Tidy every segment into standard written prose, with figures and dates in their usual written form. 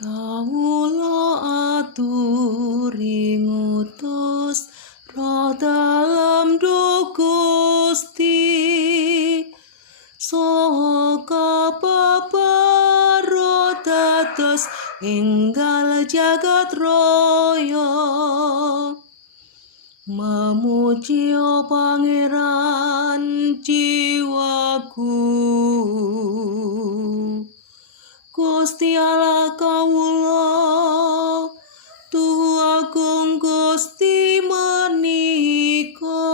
Kawula aturi ngutus Roh dalem Duh Gusti saha kababar dados enggal jagat raya memuji Pangeran jiwaku. Gusti Allah kawula Tuhu agung Gusti menika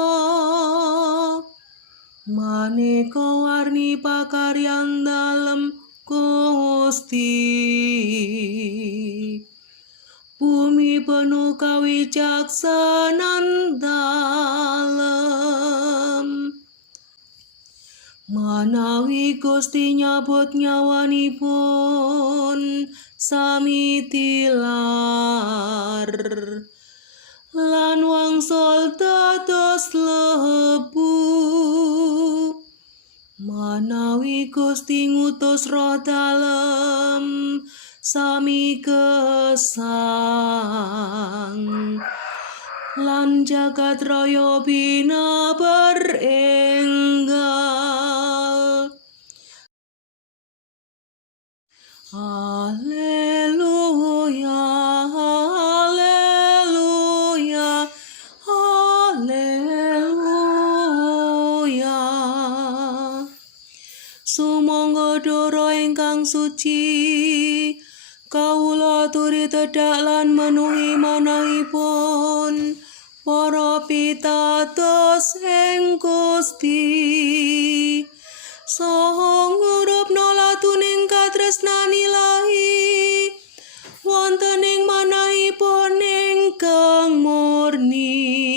maneka warni pakaryan dalem Gusti bumi penuh kawicaksanan dalem manawi Gusti nyabut nyawanipun sami tilar lan wangsul dados lebu manawi Gusti ngutus Roh dalem sami gesang lan jagat raya bina berenggal. Haleluya, haleluya, haleluya. Sumangga doro ingkang suci kawula aturi tedhak lan menuhi manahipun para pitados ing Gusti saha ngurupna latuning katresnan ilahi wonten ing manahipun ingkang murni.